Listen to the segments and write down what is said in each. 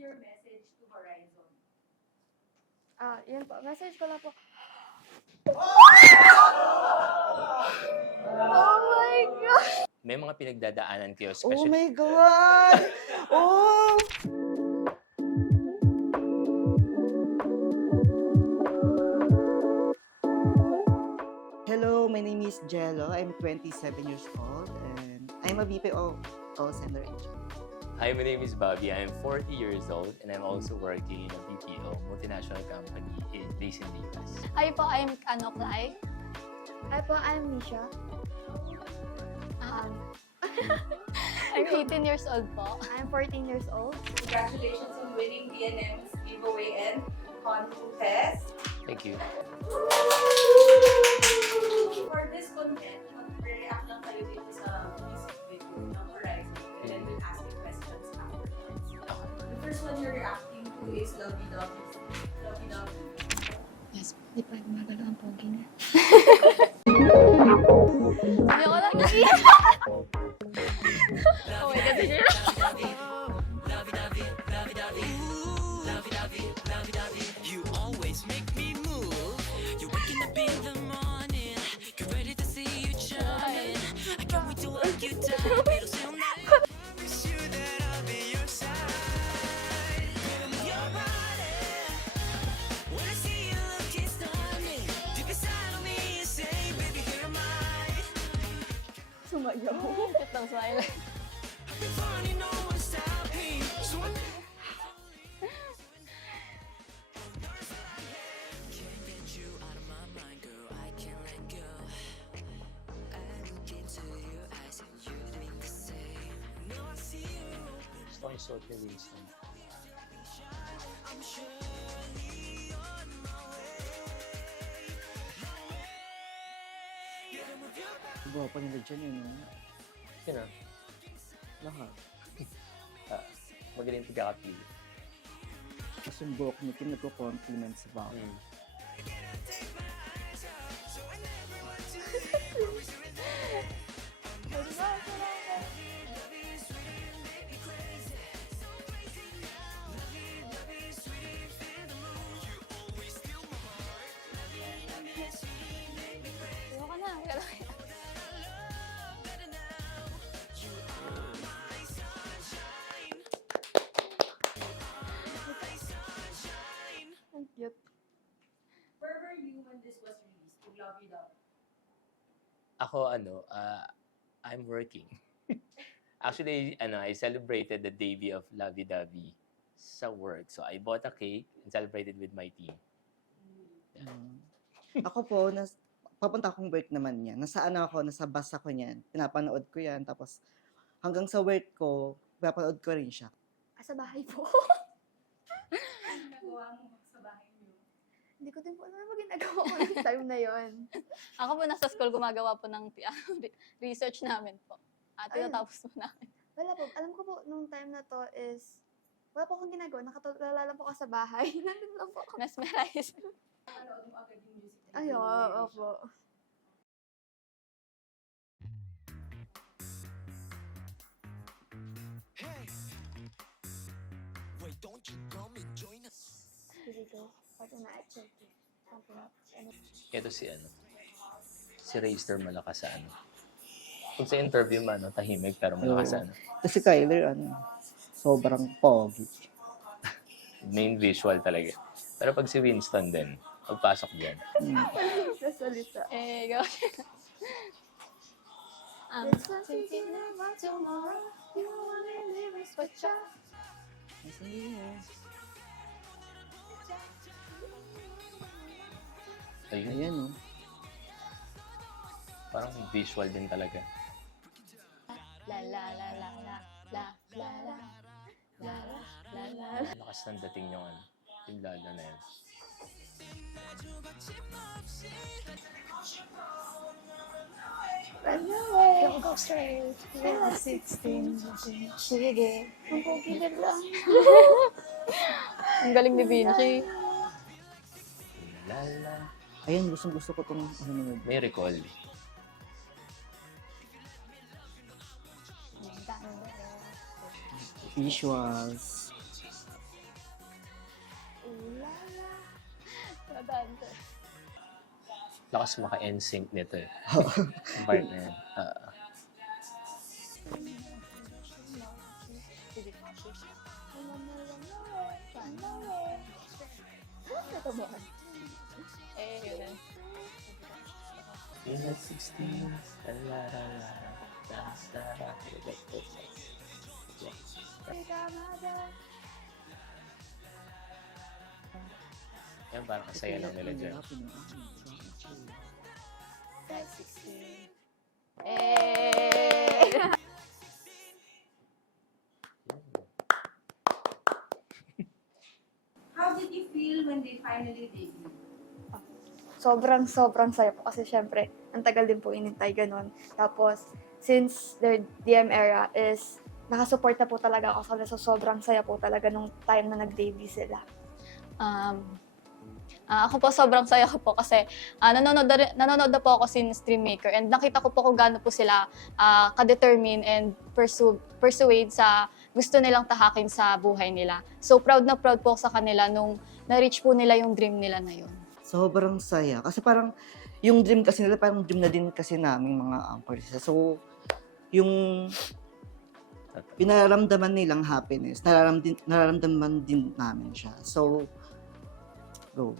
your message to Horizon? Yun po. Message ko lang po. Oh my God! May mga pinagdadaanan kayo, Oh especially... my God! Oh! Hello, my name is Jello. I'm 27 years old and I'm a BPO call center agent. Hi, my name is Bobby. I'm 40 years old and I'm also working in a BPO multinational company based in the US. Hi po, I'm Clay. Hi po, I'm Misha. I'm 18 years old po. I'm 14 years old. Congratulations on winning BNM's giveaway and contest. Thank you. For this content, mag-react lang kayo dito sa music video ng Horizon and then we'll ask you questions afterwards. The first one you're reacting to is Lovey Dovey. Lovey Dovey. Yes, di pa gumagalaw ang pogi na. Sabi ko lang iiyak. Oh my God, sige. You always make me move. You're waking up in the morning. Get ready to see you charming. I can't wait to walk you down. Pero sa'yo na. It's you that I'll be your side. Move your body. When I see you looking stunning. Deep inside of me you say, baby, you're mine. Sumayaw. Cute ng smile. Having fun, you know what's stopping. So I can't get you out of my mind, girl. I can't let go. I look into your eyes and you think the same. No, I see you. Gusto ko yung suot ni Winston. I'm surely on my way. Yeah, move your body. Gwapo nila dyan yun, no? Sino? Lahat. Magaling pagkakapili. Tapos yung buhok ni Kim nagko-compliment sa bako. Ayoko na. Galaw. Ang cute. Where were you when this was released? With Lovey Dovey. Ako, I'm working. Actually, I celebrated the debut of Lovey Dovey sa work. So, I bought a cake and celebrated with my team. Ako po, papunta akong work naman yan. Nasaan ako, nasa bus ako niyan. Pinapanood ko yan. Tapos hanggang sa work ko, pinapanood ko rin siya. Sa bahay po. Ano nagawa mo sa bahay niyo? Hindi ko din po alam ano ginagawa ko ng time na yon. Ako po nasa school gumagawa po ng research namin po. At Ayun. tinatapos po namin. Wala po. Alam ko po, nung time na to is, wala po akong ginagawa. Nakatulala lang po ako sa bahay. Nandun lang po ako. Mesmerize. Panood mo agad yung music video. Ay, oo po. Hey, wait, don't you come and join us? Here we go. Pati na activity. Ito si si Rayster malakas sa Kung sa interview man, tahimik pero malakas sa Kasi Kyler, sobrang pogi. Main visual talaga. Pero pag si Winston din, pagpasok dyan. Sa salita. Go. It's one thinking about tomorrow. You wanna live and switch up. Ayun, Ayan, no? parang visual din talaga. La la la la la la la la la la la. Lakas ng dating yung yung lala na yan. Run away. Don't go straight. We're 16. Sige. Ang pogi na lang. Ang galing ni Vinci. Lala. Ayun, gusto ko itong May recall. visuals. Lakas maka-NSYNC nito eh. Yung part na yan. Ito ba? Ganun. In the 60s, la la la, dance la la, yan, parang kasaya lang nila dyan. How did you feel when they finally debuted? Sobrang saya po kasi syempre, ang tagal din po inintay ganun. Tapos, since their DM era is, nakasupport na po talaga ako sa so sobrang saya po talaga nung time na nag-debut sila. Ako po sobrang saya ko po kasi nanonood na po ako since Dreammaker and nakita ko po kung gaano po sila ka-determine and persuade sa gusto nilang tahakin sa buhay nila. So proud na proud po ako sa kanila nung na-reach po nila yung dream nila na yun. Sobrang saya. Kasi parang, yung dream kasi nila, parang dream na din kasi namin mga anchors. So, yung pinaramdaman nilang happiness, nararamdaman din namin siya. So, go.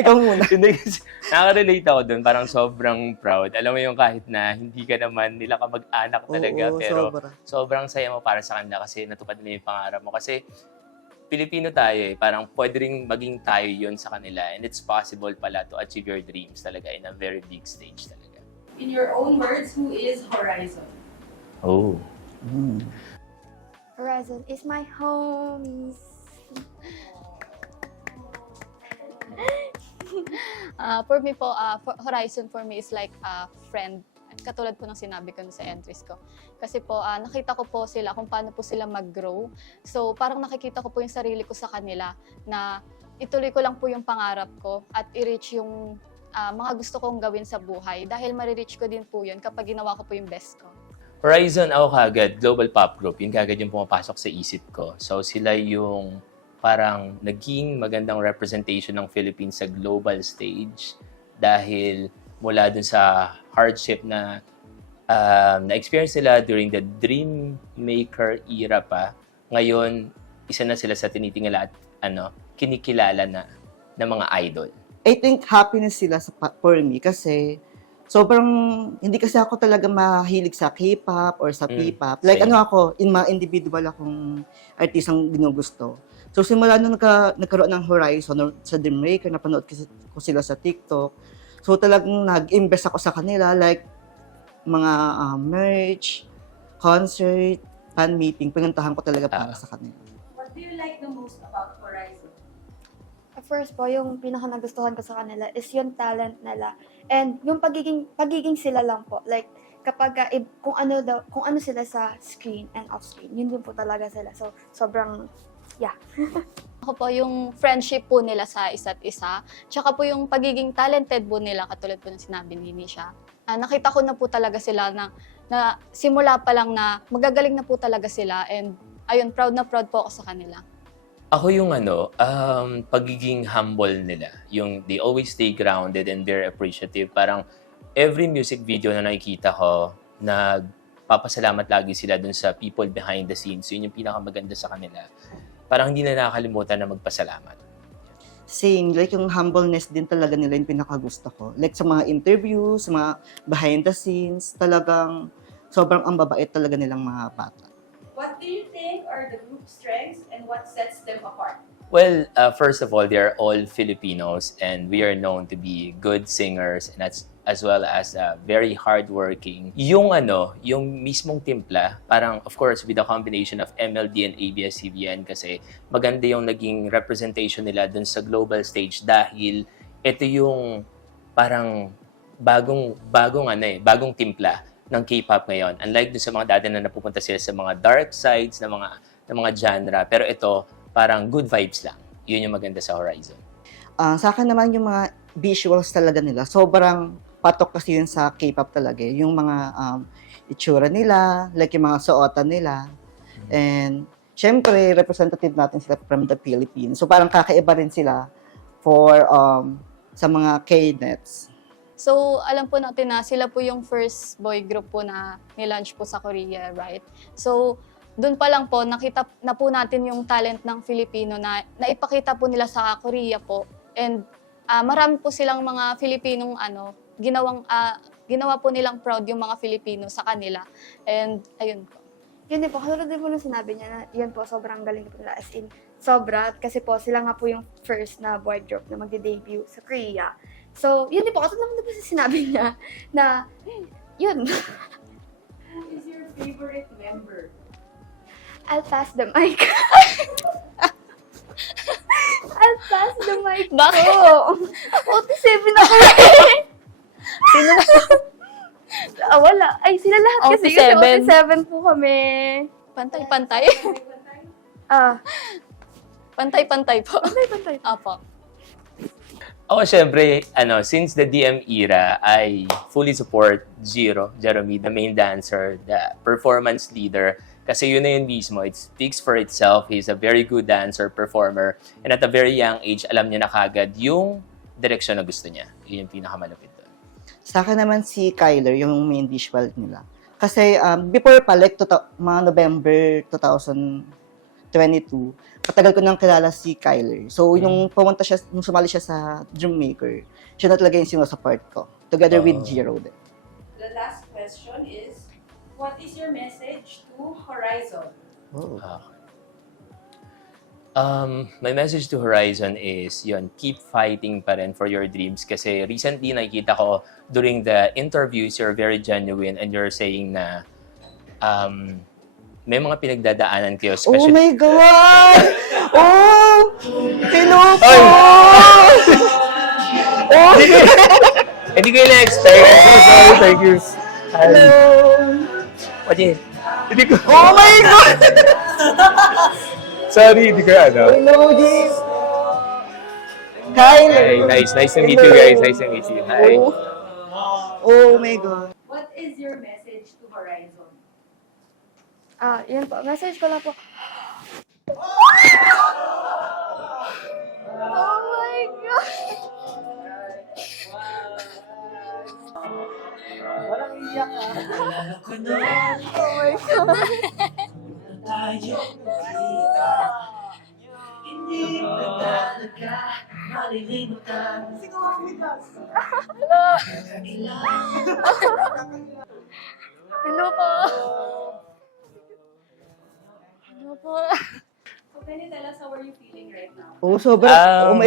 Ikaw muna. Hindi kasi, nakaka-relate ako dun. Parang sobrang proud. Alam mo yung kahit na hindi ka naman nila kamag-anak talaga. Oo, pero sobra. sobrang saya mo para sa kanila kasi natupad nila yung pangarap mo. Kasi Pilipino tayo eh. Parang pwede rin maging tayo yun sa kanila. And it's possible pala to achieve your dreams talaga in a very big stage talaga. In your own words, who is Horizon? Oh. Horizon is my homies. For me po, Horizon for me is like a friend. Katulad po ng sinabi ko sa entries ko. Kasi po, nakita ko po sila kung paano po sila mag-grow. So, parang nakikita ko po yung sarili ko sa kanila na ituloy ko lang po yung pangarap ko at i-reach yung mga gusto kong gawin sa buhay. Dahil marireach ko din po yun kapag ginawa ko po yung best ko. Horizon, ako kagad, Global Pop Group, yun kagad yung pumapasok sa isip ko. So sila yung parang naging magandang representation ng Philippines sa global stage dahil mula dun sa hardship na na-experience nila during the Dreammaker era pa, ngayon, isa na sila sa tinitingala at kinikilala na ng mga idol. I think happiness sila for me kasi sobrang, hindi kasi ako talaga mahilig sa K-pop or sa P-pop. Like same. in mga individual akong artistang ginugusto. So simula nung nagkaroon ng Horizon or sa Dreammaker, napanood ko sila sa TikTok. So talagang nag-invest ako sa kanila, like mga merch, concert, fan meeting, pinuntahan ko talaga para sa kanila. What do you like the most about Horizon? First po, yung pinaka nagustuhan ko sa kanila is yung talent nila and yung pagiging sila lang po. Like kapag kung ano sila sa screen and off screen, yun din po talaga sila. So sobrang Ako po, yung friendship po nila sa isa't isa, tsaka po yung pagiging talented po nila, katulad po ng sinabi ni Nisha. Nakita ko na po talaga sila na simula pa lang na magagaling na po talaga sila and ayun, proud na proud po ako sa kanila. Ako yung pagiging humble nila. Yung they always stay grounded and very appreciative. Parang every music video na nakikita ko, nagpapasalamat lagi sila dun sa people behind the scenes. Yun yung pinakamaganda sa kanila. Parang hindi na nakakalimutan na magpasalamat. Same, like yung humbleness din talaga nila yung pinakagusto ko. Like sa mga interviews, sa mga behind the scenes, talagang sobrang ang babait talaga nilang mga bata. What do you think are the group's strengths and what sets them apart? Well, first of all, they are all Filipinos and we are known to be good singers and as well as very hardworking. Yung mismong timpla, parang of course with a combination of MLD and ABS-CBN kasi maganda yung naging representation nila dun sa global stage dahil ito yung parang bagong timpla ng K-pop ngayon. Unlike dun sa mga dati na napupunta sila sa mga dark sides ng mga genre, pero ito parang good vibes lang. Yun yung maganda sa Horizon. Sa akin naman yung mga visuals talaga nila, sobrang patok kasi yun sa K-pop talaga. Yung mga itsura nila, like yung mga suotan nila. And syempre, representative natin sila from the Philippines. So parang kakaiba rin sila for sa mga K-nets. So, alam po natin na sila po yung first boy group po na nilaunch po sa Korea, right? So, doon pa lang po, nakita na po natin yung talent ng Filipino na naipakita po nila sa Korea po. And marami po silang mga Filipinong ginawa po nilang proud yung mga Filipino sa kanila. And ayun po. Yun din po, katulad din po nung sinabi niya na yun po, sobrang galing po nila. As in, sobra. Kasi po, sila nga po yung first na boy group na magde-debut sa Korea. So, yun din po, katulad naman din po sa sinabi niya na, yun. Who is your favorite member? I'll pass the mic. I'll pass the mic. Bakit? Oh, 47 ako. Sino na? Wala. Ay, sila lahat kasi. OT7. Kasi 47 po kami. Pantay-pantay. Ah, Pantay-pantay po. pantay. Apo. Ako, syempre, since the DM era, I fully support Jeremy, the main dancer, the performance leader. Kasi yun na yun mismo. It speaks for itself. He's a very good dancer, performer. And at a very young age, alam niya na kagad yung direksyon na gusto niya. Yun yung pinakamalapit doon. Sa akin naman si Kyler, yung main visual nila. Kasi before pa, like mga November 2022, patagal ko nang kilala si Kyler. So, nung sumali siya sa Dreammaker, siya na talaga yung sinusupport ko. Together with Jiro din. The last question is, what is your message to Horizon? Oh. My message to Horizon is, keep fighting pa rin for your dreams. Kasi recently, nakikita ko during the interviews, you're very genuine and you're saying na may mga pinagdadaanan kayo. Oh my God! Oh! Hello po! Oy! Oh! Hindi ko yung na-expect. I'm so sorry. Thank you. Hello! What yun? Hindi ko. Oh my God! Sorry, hindi ko Hello, James! Kyler! Hi, nice to meet you guys. Nice to meet you. Hi. Oh my God! What is your message to Horizon? Yun po. Message ko lang po. Oh my God! Walang iyak Ko na Oh my God! tayo hindi na talaga malilimutan. Hello po. Hello po. So can you tell us how are you feeling right now? Oh, sobra. Oh my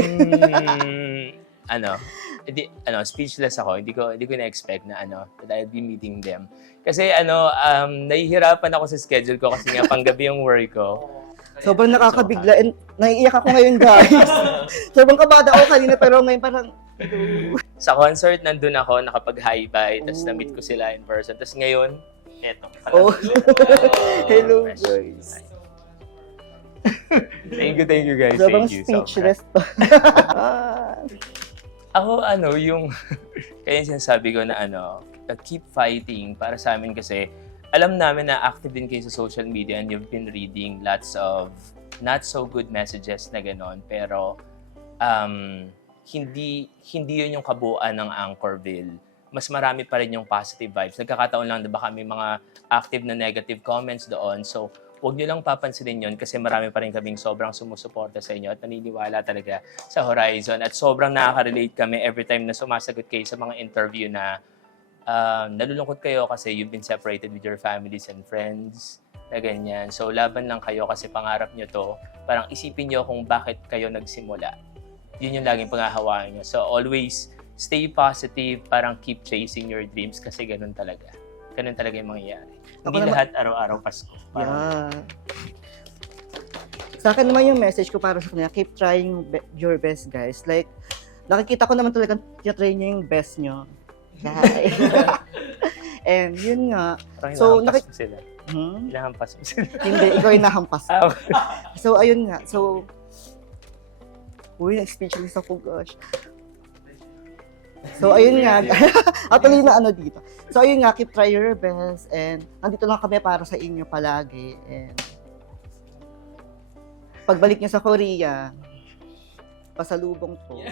Speechless ako. Hindi ko na-expect na that I'll be meeting them. Kasi nahihirapan ako sa schedule ko kasi nga panggabi yung work ko. Sobrang nakakabigla and naiiyak ako ngayon, guys. Sobrang kabada ako kanina pero ngayon parang Sa concert, nandun ako, nakapag-hi bye, tapos na-meet ko sila in person. Tapos ngayon, eto. oh. Hello, Fresh. guys. Thank you guys. Sobrang Thank you. speechless pa. Ako, yung, kaya yung sinasabi ko na keep fighting para sa amin kasi alam namin na active din kayo sa social media and you've been reading lots of not so good messages na gano'n. Pero, hindi yun yung kabuuan ng Anchorville. Mas marami pa rin yung positive vibes. Nagkakataon lang na baka may mga active na negative comments doon. So, huwag nyo lang papansinin yun kasi marami pa rin kaming sobrang sumusuporta sa inyo at naniniwala talaga sa Horizon. At sobrang nakaka-relate kami every time na sumasagot kayo sa mga interview na nalulungkot kayo kasi you've been separated with your families and friends na ganyan. So, laban lang kayo kasi pangarap nyo to. Parang isipin nyo kung bakit kayo nagsimula. Yun yung laging panghahawakan nyo. So, always stay positive, parang keep chasing your dreams kasi ganun talaga. Ganun talaga yung mangyayari. Hindi naman- lahat araw-araw Pasko. Yeah. Sa akin naman yung message ko para sa kanila, keep trying your best, guys. Like, nakikita ko naman talagang tinatry niyo yung best nyo. Guys. And yun nga. Parang So, hinahampas mo sila. Hinahampas mo sila. Hindi, ikaw yung nahampas. Okay. So, ayun nga. So, speechless ako, gosh. So, ayun nga. Actually, na dito. So, ayun nga, keep try your best. And, nandito lang kami para sa inyo palagi. And, pagbalik niyo sa Korea, pasalubong po.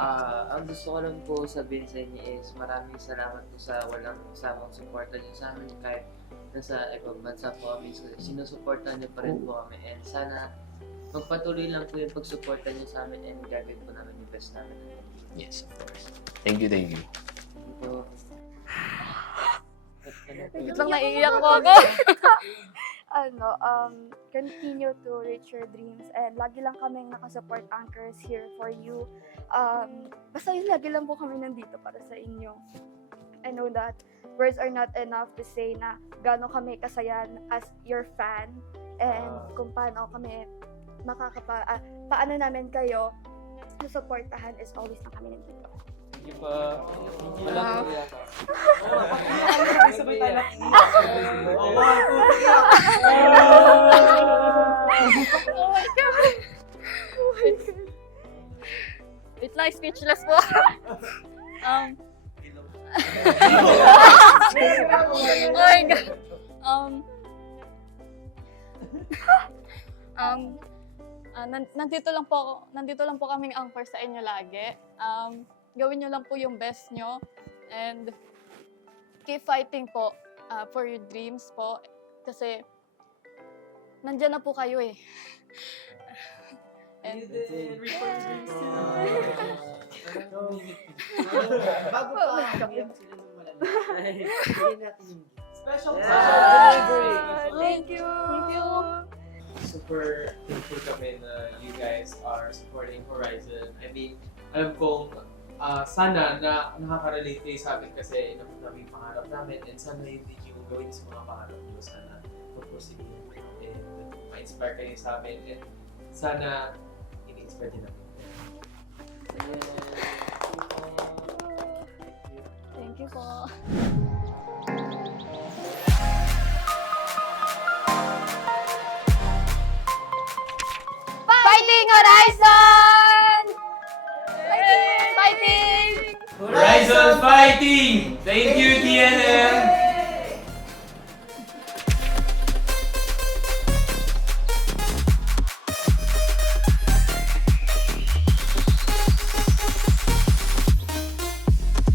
Ang gusto ko lang po sabihin sa inyo is maraming salamat po sa walang samang suporta niyo sa amin kahit nasa ibang bansa po kami. So, sinusuporta niyo pa rin po kami and sana magpatuloy lang po yung pagsuporta niyo sa amin and gagawin po namin yung best namin. Yes, of course. Thank you, thank you. So, Wait lang, naiiyak po ako. Continue to reach your dreams and lagi lang kaming nakasupport anchors here for you. Basta yun, lagi lang po kami nandito para sa inyo. I know that words are not enough to say na gaano kami kasaya as your fan and kung paano kami paano namin kayo susuportahan is always na kami nandito. Thank you po. Wala po yata. Oh my God! Wait lang, speechless po. Oh my God! Nandito lang po kaming anchor sa inyo lagi. Gawin nyo lang po yung best nyo and keep fighting po for your dreams po kasi nandyan na po kayo eh. And, Bago pa kami sila nung malamig. Bigyan natin yung special Thank you! Thank you! Super thankful kami na you guys are supporting Horizon. I mean, alam kong sana na nakaka-relate kayo sa amin kasi ito po namin pangarap namin and sana yung hindi nyo gawin sa mga pangarap nyo. Sana mag-proceed and ma-inspire kayo sa amin and sana in-inspire din namin. Thank you po. Fighting Horizon!